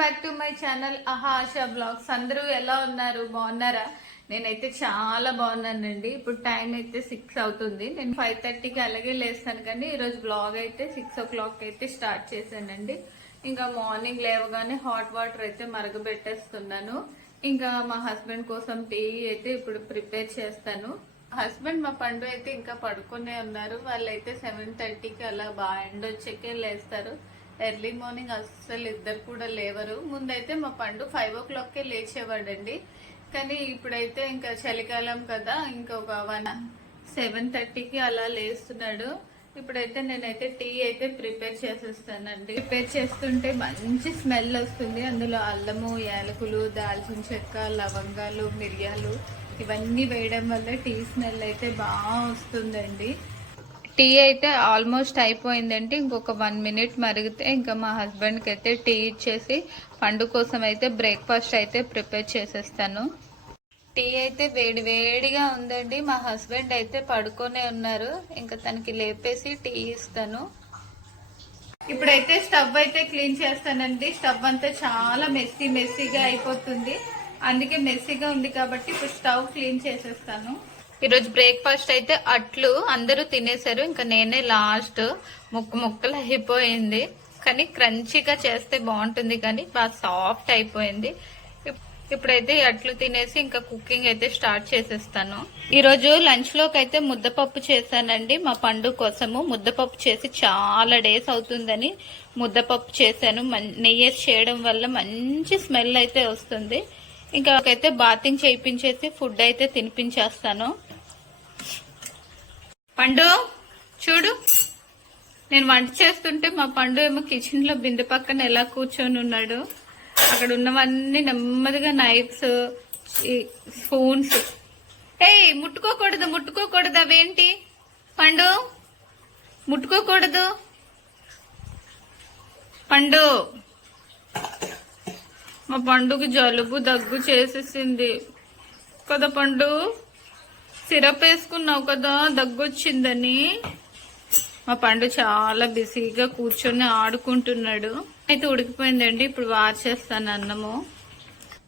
Back to my channel Asha blogs. అందరూ ఎలా ఉన్నారు? బాగున్నారా? నేనైతే చాలా బాగున్నానండి. ఇప్పుడు టైం అయితే 6 అవుతుంది. నేను 5:30కి అలాగే లేస్తాను, కానీ ఈరోజు బ్లాగ్ అయితే 6 o'clock అయితే స్టార్ట్ చేశానండి. ఇంకా మార్నింగ్ లేవగానే హాట్ వాటర్ అయితే మరగబెట్టేస్తున్నాను. ఇంకా మా హస్బెండ్ కోసం టీ అయితే ఇప్పుడు ప్రిపేర్ చేస్తాను. హస్బెండ్ మా పండు అయితే ఇంకా పడుకునే ఉన్నారు. వాళ్ళైతే 7:30కి అలా బాగా ఎండ వచ్చాకే లేస్తారు. ఎర్లీ మార్నింగ్ అస్సలు ఇద్దరు కూడా లేవరు. ముందైతే మా పండు 5 o'clockకే లేచేవాడండి, కానీ ఇప్పుడైతే ఇంకా చలికాలం కదా, ఇంకొక 7:30కి అలా లేస్తున్నాడు. ఇప్పుడైతే నేనైతే టీ అయితే ప్రిపేర్ చేసేస్తానండి. ప్రిపేర్ చేస్తుంటే మంచి స్మెల్ వస్తుంది. అందులో అల్లము, యాలకులు, దాల్చిన చెక్క, లవంగాలు, మిరియాలు ఇవన్నీ వేయడం వల్ల టీ స్మెల్ అయితే బాగా వస్తుందండి. టీ అయితే ఆల్మోస్ట్ అయిపోయిందండి. ఇంకొక 1 minute మరిగితే ఇంకా మా హస్బెండ్కి అయితే టీ ఇచ్చేసి పండు కోసం అయితే బ్రేక్ఫాస్ట్ అయితే ప్రిపేర్ చేసేస్తాను. టీ అయితే వేడి వేడిగా ఉందండి. మా హస్బెండ్ అయితే పడుకొనే ఉన్నారు. ఇంకా తనకి లేపేసి టీ ఇస్తాను. ఇప్పుడైతే స్టవ్ అయితే క్లీన్ చేస్తానండి. స్టవ్ అంతా చాలా మెస్సీగా అయిపోతుంది. అందుకే మెస్సీగా ఉంది కాబట్టి ఇప్పుడు స్టవ్ క్లీన్ చేసేస్తాను. ఈరోజు బ్రేక్ఫాస్ట్ అయితే అట్లు అందరూ తినేశారు. ఇంకా నేనే లాస్ట్. ముక్కలు అయిపోయింది, కానీ క్రంచీగా చేస్తే బాగుంటుంది, కానీ బాగా సాఫ్ట్ అయిపోయింది. ఇప్పుడైతే అట్లు తినేసి ఇంకా కుకింగ్ అయితే స్టార్ట్ చేసేస్తాను. ఈరోజు లంచ్ లోకి అయితే ముద్దపప్పు చేశానండి. మా పండు కోసము ముద్దపప్పు చేసి చాలా డేస్ అవుతుందని ముద్దపప్పు చేశాను. నెయ్యి చేయడం వల్ల మంచి స్మెల్ అయితే వస్తుంది. ఇంకా అయితే బాతింగ్ చేయించేసి ఫుడ్ అయితే తినిపించేస్తాను. పండు చూడు, నేను వంట చేస్తుంటే మా పండు ఏమో కిచెన్ లో బిందె పక్కన ఎలా కూర్చొని ఉన్నాడు. అక్కడ ఉన్నవన్నీ నెమ్మదిగా నైఫ్స్, స్పూన్స్. ముట్టుకోకూడదు అవేంటి పండు, ముట్టుకోకూడదు పండు. మా పండుకి జలుబు దగ్గు చేసేసింది కదా పండు. సిరప్ వేసుకున్నావు కదా దగ్గు వచ్చిందని. మా పండు చాలా బిజీగా కూర్చొని ఆడుకుంటున్నాడు. అయితే ఉడికిపోయిందండి. ఇప్పుడు వార్చేస్తాను అన్నము.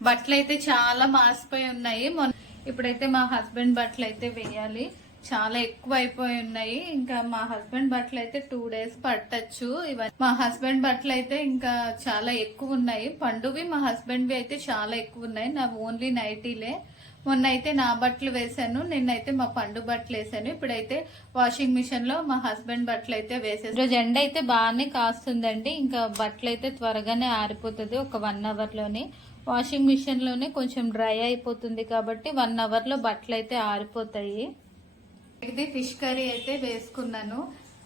బట్టలు అయితే చాలా మాసిపోయి ఉన్నాయి. ఇప్పుడైతే మా హస్బెండ్ బట్టలు అయితే వేయాలి. చాలా ఎక్కువ అయిపోయి ఉన్నాయి. ఇంకా మా హస్బెండ్ బట్టలు అయితే 2 days పట్టచ్చు. ఇవన్నీ మా హస్బెండ్ బట్టలు అయితే ఇంకా చాలా ఎక్కువ ఉన్నాయి. పండువి మా హస్బెండ్వి అయితే చాలా ఎక్కువ ఉన్నాయి. నా ఓన్లీ నైటీలే. మొన్న అయితే నా బట్టలు వేసాను, నిన్నైతే మా పండు బట్టలు వేసాను. ఇప్పుడైతే వాషింగ్ మిషన్ లో మా హస్బెండ్ బట్టలు అయితే వేసాను. రోజు ఎండ అయితే బాగానే కాస్తుందండి. ఇంకా బట్టలు అయితే త్వరగానే ఆరిపోతుంది. ఒక 1 hour లోనే వాషింగ్ మిషన్ లోనే కొంచెం డ్రై అయిపోతుంది కాబట్టి 1 hour లో బట్టలు అయితే ఆరిపోతాయి. ఇది ఫిష్ కర్రీ అయితే వేసుకున్నాను.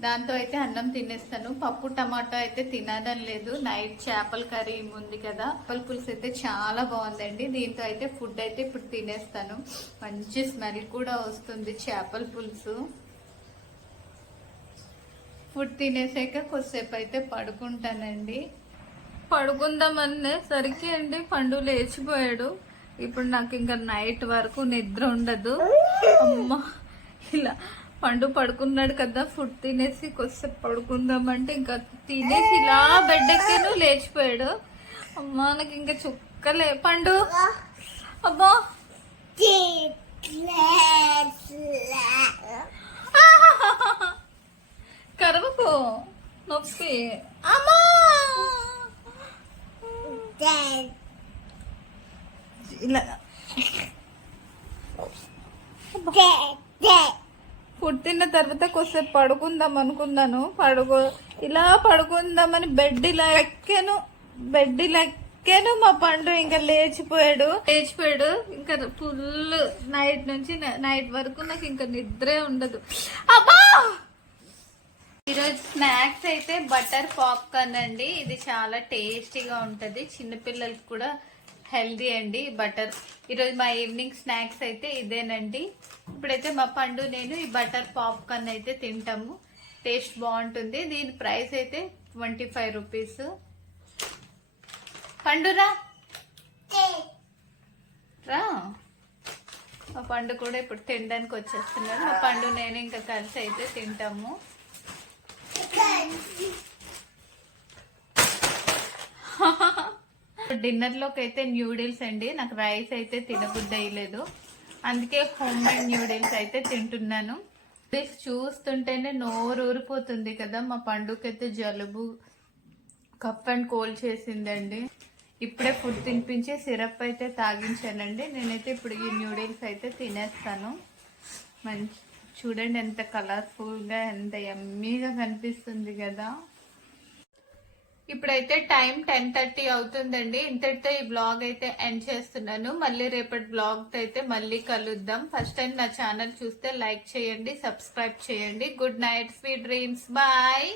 దాంతో అయితే అన్నం తినేస్తాను. పప్పు టమాటా అయితే తినడం లేదు. నైట్ చేపల కర్రీ ఉంది కదా, చేపల పులుసు అయితే చాలా బాగుందండి. దీంతో అయితే ఫుడ్ అయితే ఇప్పుడు తినేస్తాను. మంచి స్మెల్ కూడా వస్తుంది చేపల పులుసు. ఫుడ్ తినేసాక కొద్దిసేపు అయితే పడుకుంటానండి. పడుకుందామనే సరికి అండి పండు లేచిపోయాడు. ఇప్పుడు నాకు ఇంకా నైట్ వరకు నిద్ర ఉండదు. అమ్మా, ఇలా పండు పడుకున్నాడు కదా, ఫుడ్ తినేసి కొద్దిసేపు పడుకుందామంటే ఇంకా తినేసి ఇలా బెడ్ ఎక్కాను, లేచిపోయాడు. అమ్మా, నాకు ఇంకా చుక్కలే. పండు అబ్బా, కరవకు, నొప్పి. అమ్మా, ఇలా ఫుడ్ తిన్న తర్వాత కొద్దిసేపు పడుకుందాం అనుకున్నాను. ఇలా పడుకుందామని బెడ్ ఇలా ఎక్కాను. మా పండు ఇంకా లేచిపోయాడు. ఇంకా ఫుల్ నైట్ వరకు నాకు ఇంకా నిద్రే ఉండదు. అబ్బా, ఈరోజు స్నాక్స్ అయితే బటర్ పాప్కార్న్ అండి. ఇది చాలా టేస్టీగా ఉంటది. చిన్నపిల్లలకి కూడా హెల్దీ అండి బటర్. ఈరోజు మా ఈవినింగ్ స్నాక్స్ అయితే ఇదేనండి. ఇప్పుడైతే మా పండు నేను ఈ బటర్ పాప్కార్న్ అయితే తింటాము. టేస్ట్ బాగుంటుంది. దీని ప్రైస్ అయితే 25 rupees. పండురా రా. మా పండు కూడా ఇప్పుడు తినడానికి వచ్చేస్తున్నాడు. మా పండు నేను ఇంకా కలిసి అయితే తింటాము. డిన్నర్ లోకి అయితే న్యూడిల్స్ అండి. నాకు రైస్ అయితే తినబుద్ధి అయ్యలేదు, అందుకే హోమ్ మేడ్ న్యూడిల్స్ అయితే తింటున్నాను. చూస్తుంటేనే నోరు ఊరిపోతుంది కదా. మా పండుకైతే జలుబు, కఫ్ అండ్ కోల్డ్ చేసిందండి. ఇప్పుడే ఫుడ్ తినిపించి సిరప్ అయితే తాగించానండి. నేనైతే ఇప్పుడు ఈ న్యూడిల్స్ అయితే తినేస్తాను. మంచి చూడండి ఎంత కలర్ఫుల్గా, ఎంత యమ్మీగా కనిపిస్తుంది కదా. ఇప్పుడైతే టైం 10:30 అవుతుందండి. ఇంతటితో ఈ బ్లాగ్ అయితే ఎండ్ చేస్తున్నాను. మళ్ళీ రేపటి బ్లాగ్ అయితే మళ్ళీ కలుద్దాం. ఫస్ట్ టైం నా ఛానల్ చూస్తే లైక్ చేయండి, సబ్స్క్రైబ్ చేయండి. Good night, sweet dreams, bye.